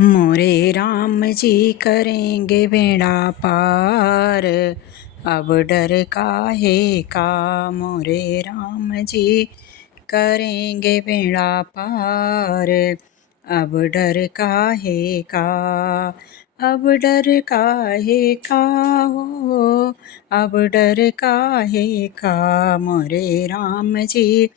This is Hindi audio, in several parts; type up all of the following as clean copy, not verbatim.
मोरे राम जी करेंगे बेड़ा पार, अब डर काहे का। मोरे राम जी करेंगे बेड़ा पार, अब डर काहे का। अब डर काहे का हो, अब डर काहे का। मोरे राम जी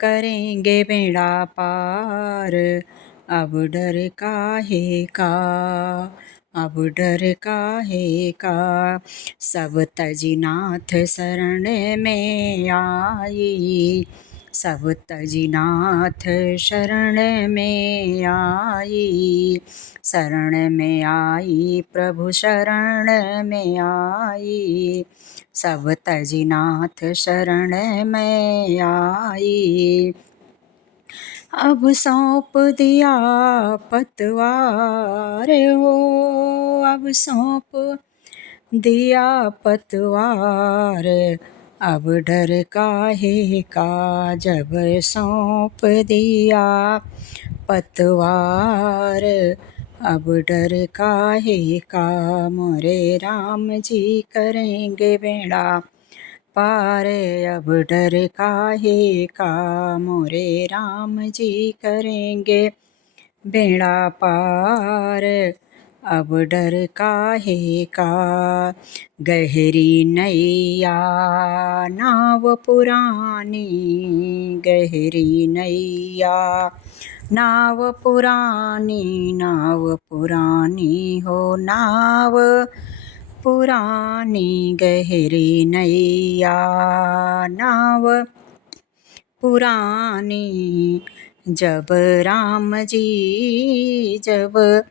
करेंगे बेड़ा पार, अब डर काहे का। अब डर काहे का। सब तजिनाथ शरण में आई, सब तजिनाथ शरण में आई। शरण में आई प्रभु शरण में आई, सब तजिनाथ शरण में आई। अब सौंप दिया पतवार हो, अब सौंप दिया पतवार, अब डर काहे का। जब सौंप दिया पतवार, अब डर काहे का। मोरे राम जी करेंगे बेड़ा पार, अब डर काहे का। मोरे राम जी करेंगे बेड़ा पार, अब डर काहे का। गहरी नैया नाव पुरानी, गहरी नैया नाव पुरानी। नाव पुरानी हो नाव पुरानी, गहरी नैया नाव पुरानी। जब राम जी, जब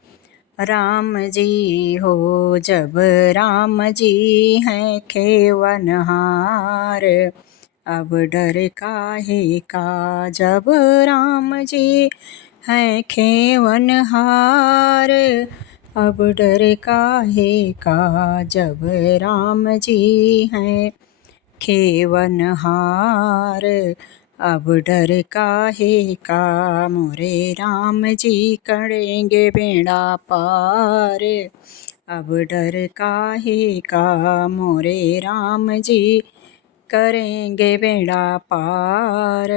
राम जी हो, जब राम जी हैं खेवनहार, अब डर काहे का। जब राम जी हैं खेवनहार, अब डर काहे का। जब राम जी हैं खेवनहार, अब डर काहे का। मोरे राम जी करेंगे बेड़ा पार, अब डर काहे का। मोरे राम जी करेंगे बेड़ा पार,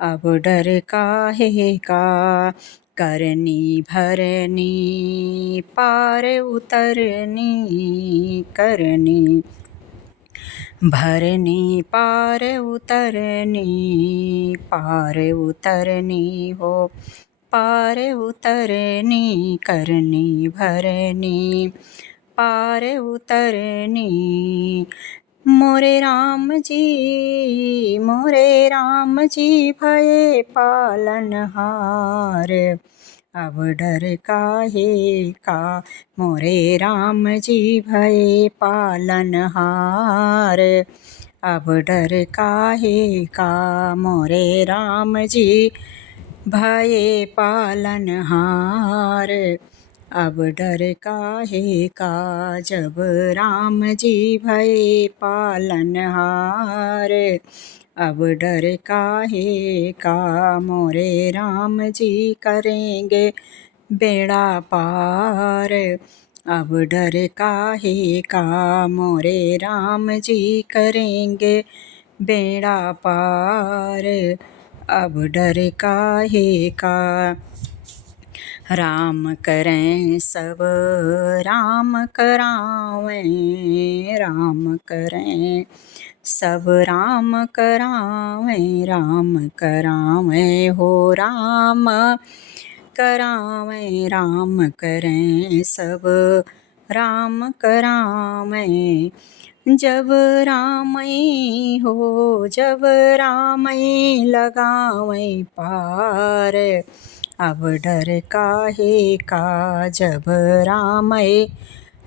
अब डर काहे का। करनी भरनी पार उतरनी, करनी भरनी पार उतरनी। पार उतरनी हो पार उतरनी, करनी भरनी पार उतरनी। मोरे राम जी, मोरे राम जी भये पालनहार, अब डर काहे का। मोरे राम जी भये पालनहार, अब डर काहे का। मोरे राम जी भये पालनहार, अब डर काहे का। जब राम जी भये पालनहार, अब डर काहे का। मोरे राम जी करेंगे बेड़ा पार, अब डर काहे का। मोरे राम जी करेंगे बेड़ा पार, अब डर काहे का। राम करें सब राम करावें, राम करें सब राम करावें। राम करावें हो राम करावें, राम करें सब राम करावें। जब रामई हो, जब रामई लगावें पार, अब डर काहे का। जब रामई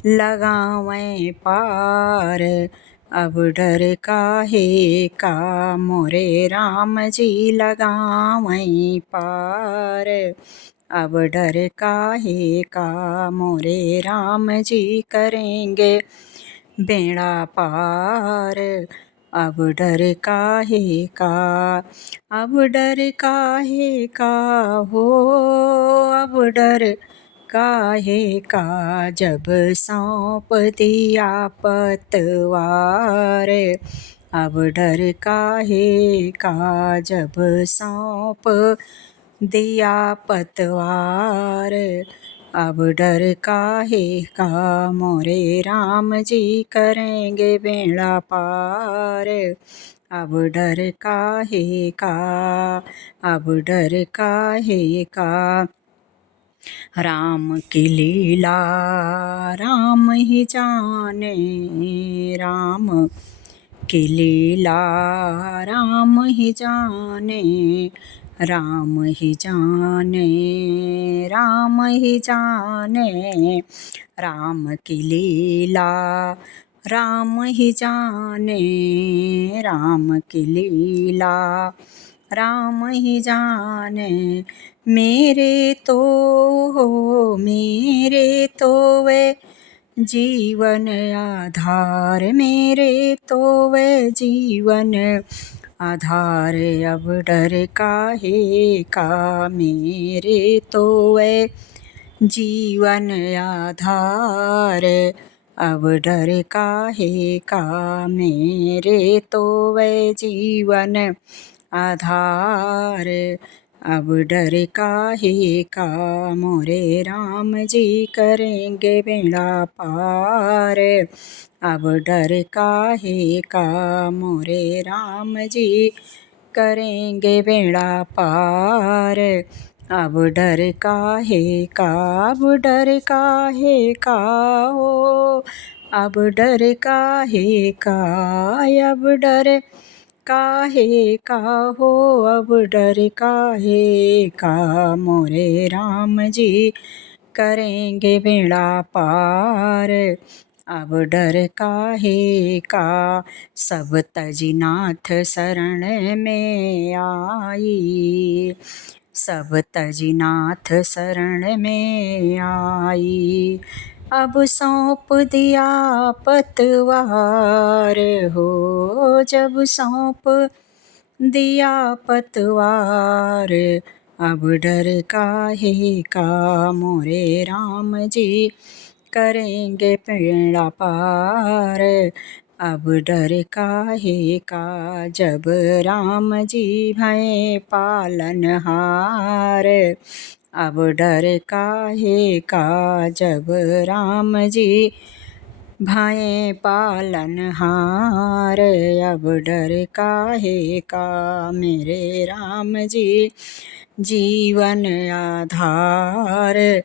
लगावें पार, अब डर काहे का। मोरे राम जी लगावें पार, अब डर काहे का। मोरे राम जी करेंगे बेड़ा पार, अब डर काहे का। अब डर काहे का हो, अब डर काहे का जब सौंप दिया पतवार। अब डर काहे का जब सौंप दिया पतवार। अब डर काहे का मोरे राम जी करेंगे बेड़ा पार। अब डर काहे का, अब डर काहे का। राम की लीला राम ही जाने, राम की लीला राम ही जाने, राम ही जाने, राम ही जाने। राम की लीला राम ही जाने, राम की लीला राम ही जाने। मेरे तो मेरे तो वे जीवन आधार, मेरे तो वे जीवन आधार। अब डर काहे का मेरे तो वे जीवन आधार। अब डर काहे का मेरे तो वे जीवन आधार। अब डर काहे का मोरे राम जी करेंगे बेड़ा पार। अब डर काहे का मोरे राम जी करेंगे बेड़ा पार। अब डर काहे का, अब डर काहे का हो, अब डर काहे का, अब डर काहे का हो, अब डर काहे का मोरे राम जी करेंगे बेड़ा पार। अब डर काहे का सब तजनाथ शरण में आई, सब तजनाथ शरण में आई। अब सौंप दिया पतवार हो, जब सौंप दिया पतवार। अब डर काहे का मोरे राम जी करेंगे बेड़ा पार। अब डर काहे का जब राम जी भये पालनहार। अब डर काहे का जब राम जी भये पालनहार। अब डर काहे का मेरे राम जी जीवन आधार।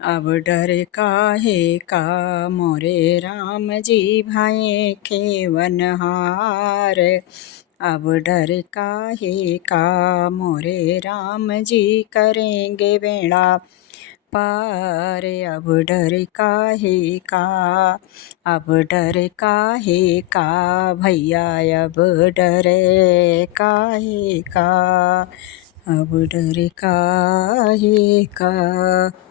अब डर काहे का मोरे राम जी भये खेवनहार। अब डर काहे का मोरे राम जी करेंगे बेड़ा पार। अब डर काहे का, अब डर काहे का भैया, अब डर काहे का, अब डर काहे का।